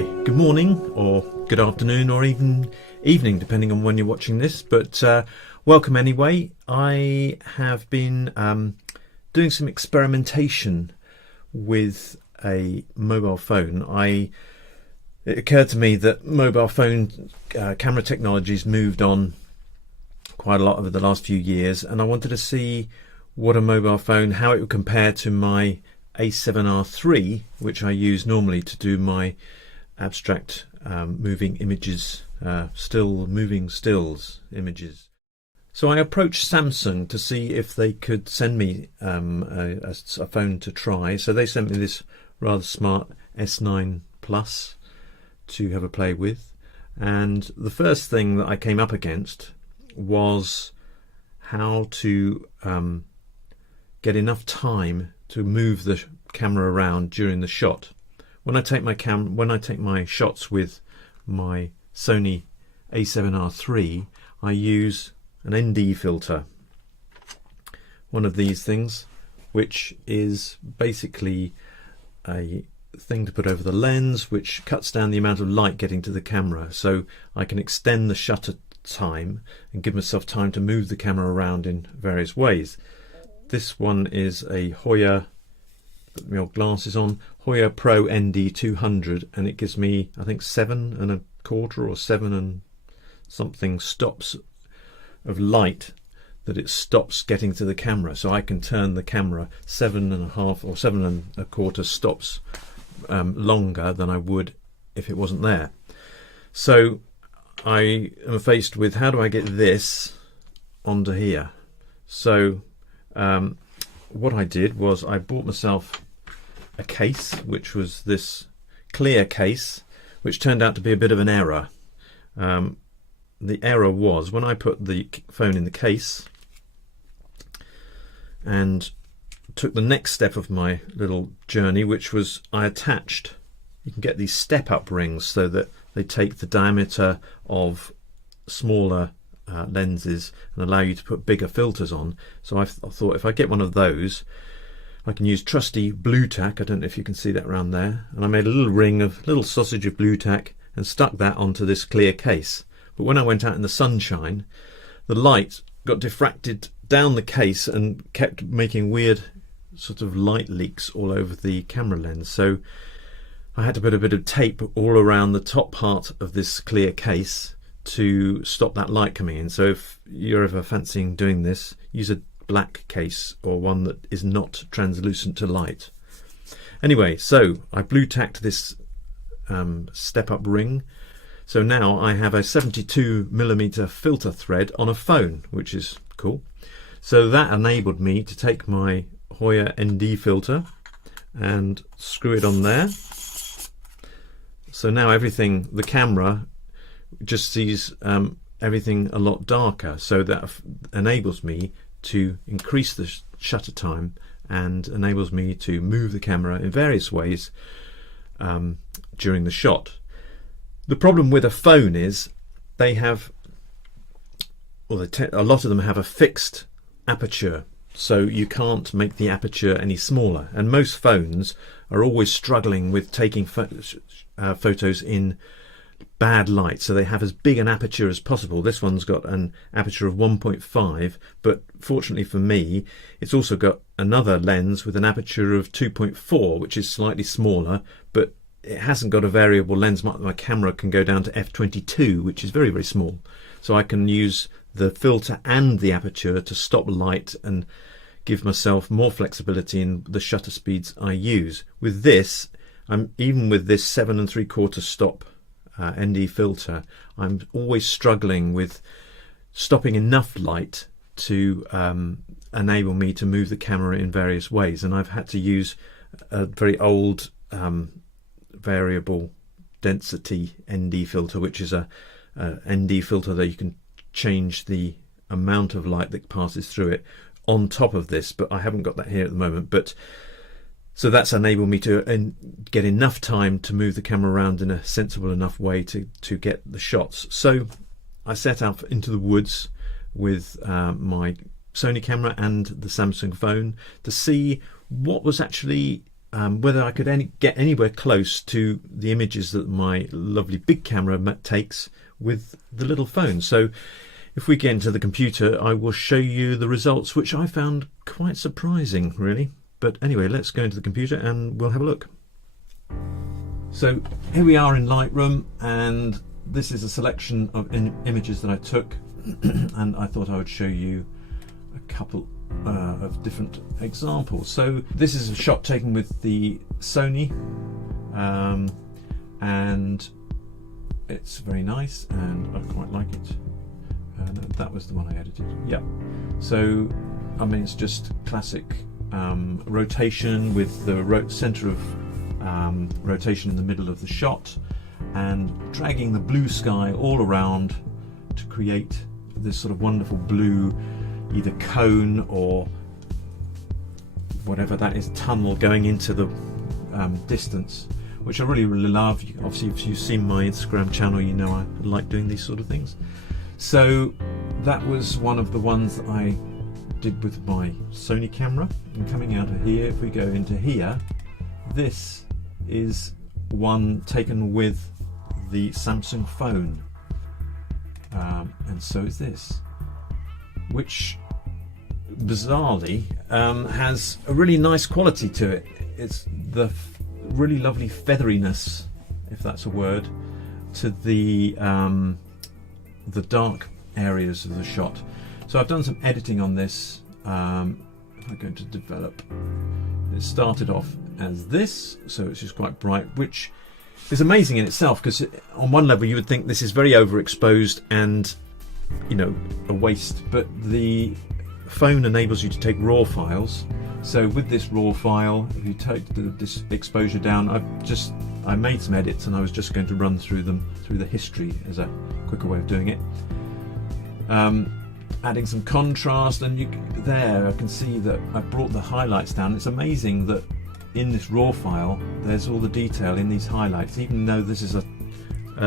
Hi, good morning or good afternoon or even evening depending on when you're watching this, but welcome anyway. I have been doing some experimentation with a mobile phone. It occurred to me that mobile phone camera technology's moved on quite a lot over the last few years, and I wanted to see what a mobile phone, how it would compare to my A7RIII, which I use normally to do my abstract moving images, moving stills images. So I approached Samsung to see if they could send me a phone to try. So they sent me this rather smart S9 Plus to have a play with, and the first thing that I came up against was how to get enough time to move the camera around during the shot. When I take my shots with my Sony A7RIII, I use an ND filter, one of these things, which is basically a thing to put over the lens, which cuts down the amount of light getting to the camera, so I can extend the shutter time and give myself time to move the camera around in various ways. This one is a Hoya, put my old glasses on, Hoya Pro ND 200, and it gives me, I think, 7.25 or 7 and something stops of light that it stops getting to the camera, so I can turn the camera 7.5 or 7.25 stops longer than I would if it wasn't there. So I am faced with, how do I get this onto here? So what I did was I bought myself a case, which was this clear case, which turned out to be a bit of an error. The error was when I put the phone in the case and took the next step of my little journey, which was I attached, you can get these step-up rings so that they take the diameter of smaller lenses and allow you to put bigger filters on. So I thought if I get one of those, I can use trusty blue tack. I don't know if you can see that around there, and I made a little ring of little sausage of blue tack and stuck that onto this clear case. But when I went out in the sunshine, the light got diffracted down the case and kept making weird sort of light leaks all over the camera lens. So I had to put a bit of tape all around the top part of this clear case to stop that light coming in. So if you're ever fancying doing this, use a black case or one that is not translucent to light. Anyway, so I blue tacked this step-up ring. So now I have a 72mm filter thread on a phone, which is cool. So that enabled me to take my Hoya ND filter and screw it on there. So now everything, the camera just sees everything a lot darker, so that enables me to increase the shutter time and enables me to move the camera in various ways during the shot. The problem with a phone is they have, well, a lot of them have a fixed aperture, so you can't make the aperture any smaller, and most phones are always struggling with taking photos in bad light, so they have as big an aperture as possible. This one's got an aperture of 1.5, but fortunately for me it's also got another lens with an aperture of 2.4, which is slightly smaller, but it hasn't got a variable lens. My camera can go down to f22, which is very, very small, so I can use the filter and the aperture to stop light and give myself more flexibility in the shutter speeds I use. With this, even with this 7.75 stop ND filter, I'm always struggling with stopping enough light to enable me to move the camera in various ways, and I've had to use a very old variable density ND filter, which is a ND filter that you can change the amount of light that passes through it on top of this, but I haven't got that here at the moment. But so that's enabled me to get enough time to move the camera around in a sensible enough way to get the shots. So I set out into the woods with my Sony camera and the Samsung phone to see what was actually whether I could get anywhere close to the images that my lovely big camera takes with the little phone. So if we get into the computer, I will show you the results, which I found quite surprising, really. But anyway, let's go into the computer and we'll have a look. So here we are in Lightroom, and this is a selection of images that I took, and I thought I would show you a couple of different examples. So this is a shot taken with the Sony, and it's very nice and I quite like it. No, that was the one I edited. Yeah. So I mean, it's just classic rotation with the center of rotation in the middle of the shot, and dragging the blue sky all around to create this sort of wonderful blue, either cone or whatever that is, tunnel going into the distance, which I really love. Obviously, if you've seen my Instagram channel, you know I like doing these sort of things. So that was one of the ones that I did with my Sony camera. And coming out of here, if we go into here, this is one taken with the Samsung phone, and so is this, which bizarrely has a really nice quality to it. It's the really lovely featheriness, if that's a word, to the dark areas of the shot. So I've done some editing on this. If I go into develop, it started off as this, so it's just quite bright, which is amazing in itself, because on one level you would think this is very overexposed and, you know, a waste, but the phone enables you to take raw files. So with this raw file, if you take this exposure down, I made some edits, and I was just going to run through them, through the history, as a quicker way of doing it. Adding some contrast, and there I can see that I brought the highlights down. It's amazing that in this raw file there's all the detail in these highlights, even though this is a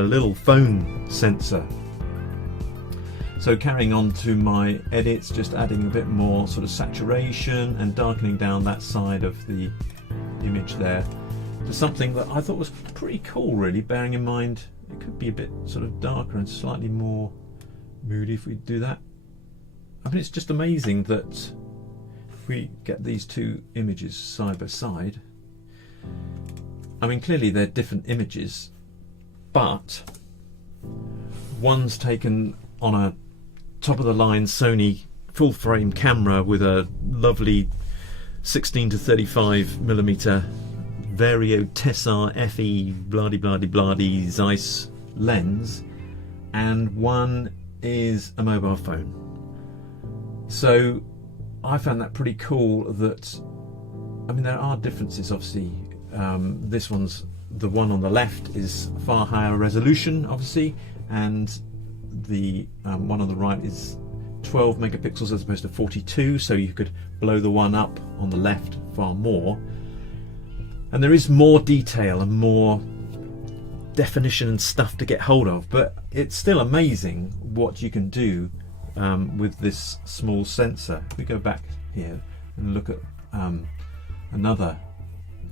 little phone sensor. So carrying on to my edits, just adding a bit more sort of saturation and darkening down that side of the image there to something that I thought was pretty cool, really, bearing in mind it could be a bit sort of darker and slightly more moody if we do that. I mean, it's just amazing that if we get these two images side by side, I mean, clearly they're different images, but one's taken on a top-of-the-line Sony full-frame camera with a lovely 16 to 35mm Vario Tessar FE bloody Zeiss lens, and one is a mobile phone. So I found that pretty cool. That, I mean, there are differences, obviously. This one's, the one on the left is far higher resolution, obviously, and the one on the right is 12 megapixels as opposed to 42, so you could blow the one up on the left far more, and there is more detail and more definition and stuff to get hold of, but it's still amazing what you can do with this small sensor. If we go back here and look at another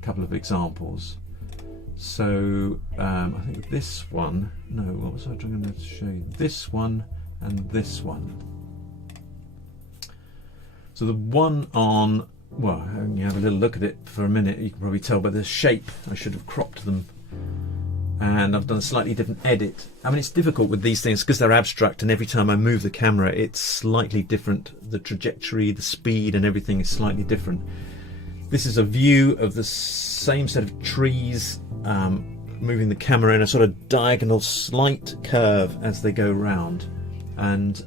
couple of examples. So I think this one, no, what was I trying to show you? This one and this one. So the one on, well, when you have a little look at it for a minute, you can probably tell by the shape. I should have cropped them, and I've done a slightly different edit. I mean, it's difficult with these things because they're abstract, and every time I move the camera it's slightly different. The trajectory, the speed and everything is slightly different. This is a view of the same set of trees, moving the camera in a sort of diagonal slight curve as they go round, and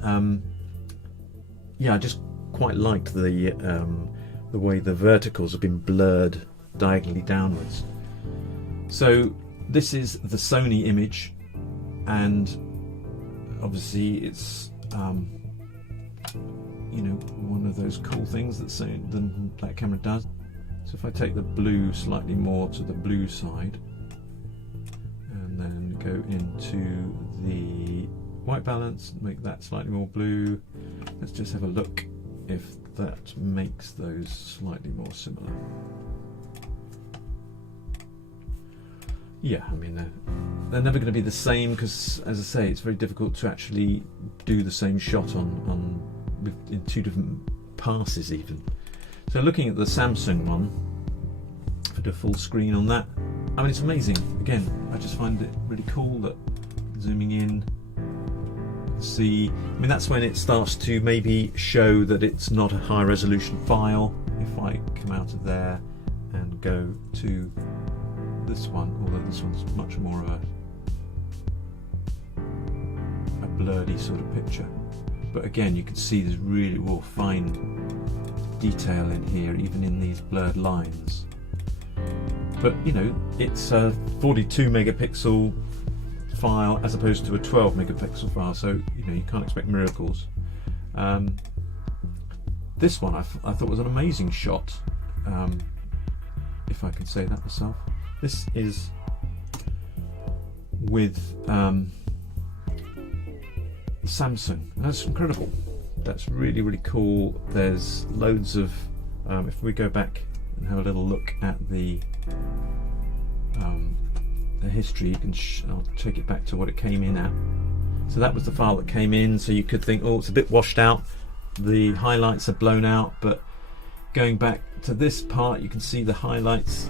yeah, I just quite liked the way the verticals have been blurred diagonally downwards. So this is the Sony image, and obviously it's you know, one of those cool things that camera does. So if I take the blue slightly more to the blue side and then go into the white balance, make that slightly more blue, let's just have a look if that makes those slightly more similar. yeah, I mean, they're never going to be the same because, as I say, it's very difficult to actually do the same shot in two different passes even. So looking at the Samsung one, if I do a full screen on that, I mean, it's amazing. Again, I just find it really cool that zooming in, see, I mean, that's when it starts to maybe show that it's not a high resolution file. If I come out of there and go to this one, although this one's much more of a blurry sort of picture, but again, you can see there's really fine detail in here, even in these blurred lines. But you know, it's a 42 megapixel file as opposed to a 12 megapixel file, so you know, you can't expect miracles. This one I thought was an amazing shot, if I can say that myself. This is with Samsung. That's incredible. That's really, really cool. There's loads of, if we go back and have a little look at the history, you can I'll take it back to what it came in at. So that was the file that came in, so you could think, oh, it's a bit washed out, the highlights are blown out, but going back to this part, you can see the highlights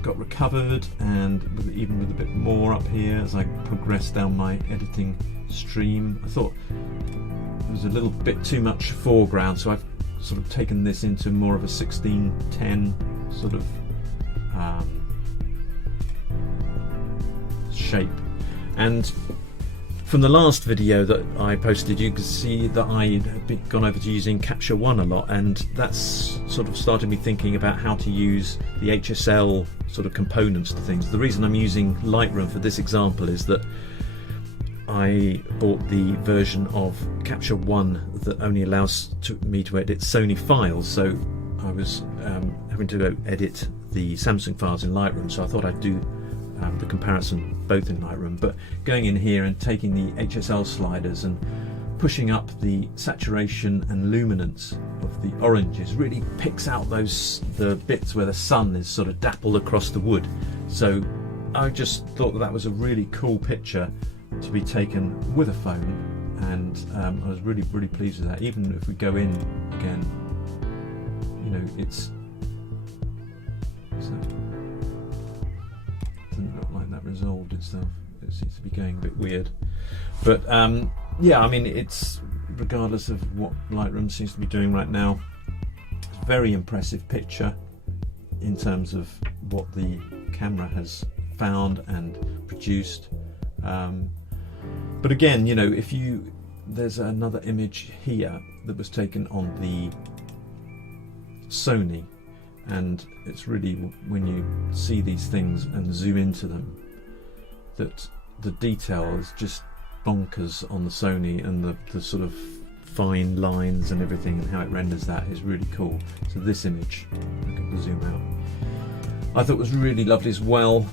got recovered, and even with a bit more up here as I progress down my editing stream. I thought there was a little bit too much foreground, so I've sort of taken this into more of a 16:10 sort of shape. And from the last video that I posted, you can see that I had gone over to using Capture One a lot, and that's sort of started me thinking about how to use the HSL sort of components to things. The reason I'm using Lightroom for this example is that I bought the version of Capture One that only allows me to edit Sony files, so I was having to go edit the Samsung files in Lightroom, so I thought I'd do the comparison both in Lightroom. But going in here and taking the HSL sliders and pushing up the saturation and luminance of the oranges really picks out the bits where the sun is sort of dappled across the wood. So I just thought that was a really cool picture to be taken with a phone, and I was really, really pleased with that. Even if we go in again, you know, it's doesn't look like that resolved itself. It seems to be going a bit weird, but yeah, I mean, it's, regardless of what Lightroom seems to be doing right now, it's a very impressive picture in terms of what the camera has found and produced. But again, you know, there's another image here that was taken on the Sony, and it's really, when you see these things and zoom into them, that the detail is just bonkers on the Sony, and the sort of fine lines and everything and how it renders that is really cool. So this image, I'm going to zoom out, I thought was really lovely as well.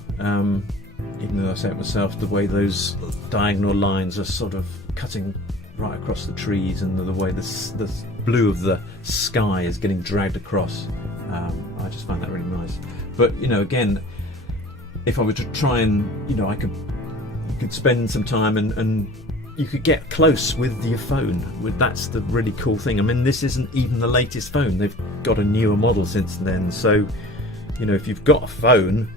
Even though I say it myself, the way those diagonal lines are sort of cutting right across the trees, and the way the blue of the sky is getting dragged across, I just find that really nice. But you know, again, if I were to try and, you know, you could spend some time and you could get close with your phone. That's the really cool thing. I mean, this isn't even the latest phone. They've got a newer model since then. So, you know, if you've got a phone,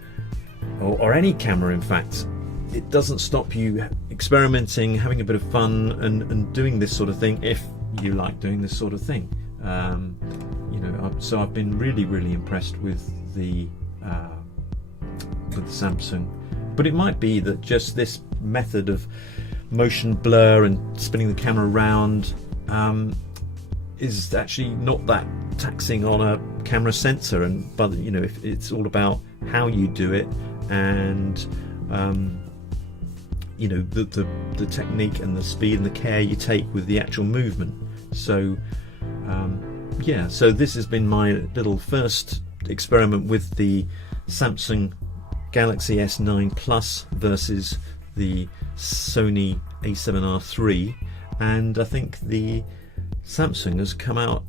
or any camera in fact, it doesn't stop you experimenting, having a bit of fun, and doing this sort of thing if you like doing this sort of thing. You know, so I've been really, really impressed with the Samsung. But it might be that just this method of motion blur and spinning the camera around is actually not that taxing on a camera sensor, but you know, if it's all about how you do it, and you know, the technique and the speed and the care you take with the actual movement. So yeah, so this has been my little first experiment with the Samsung Galaxy S9 Plus versus the Sony A7RIII, and I think the Samsung has come out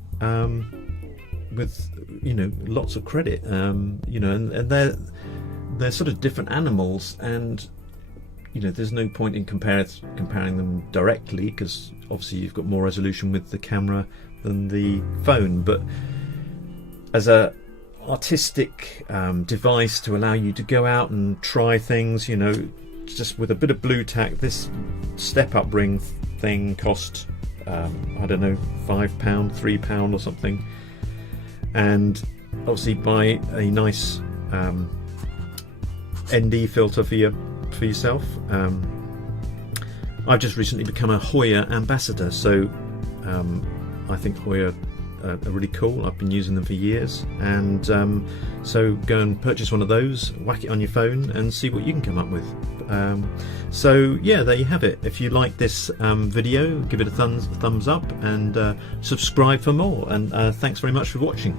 with, you know, lots of credit, you know, and they're sort of different animals, and you know, there's no point in comparing them directly, because obviously you've got more resolution with the camera than the phone. But as a artistic device to allow you to go out and try things, you know, just with a bit of blue tack, this step-up ring thing cost I don't know, £5, £3 or something, and obviously buy a nice ND filter for yourself. I've just recently become a Hoya ambassador, so I think Hoya are really cool. I've been using them for years, and so go and purchase one of those, whack it on your phone, and see what you can come up with. So yeah, there you have it. If you like this video, give it a thumbs up, and subscribe for more, and thanks very much for watching.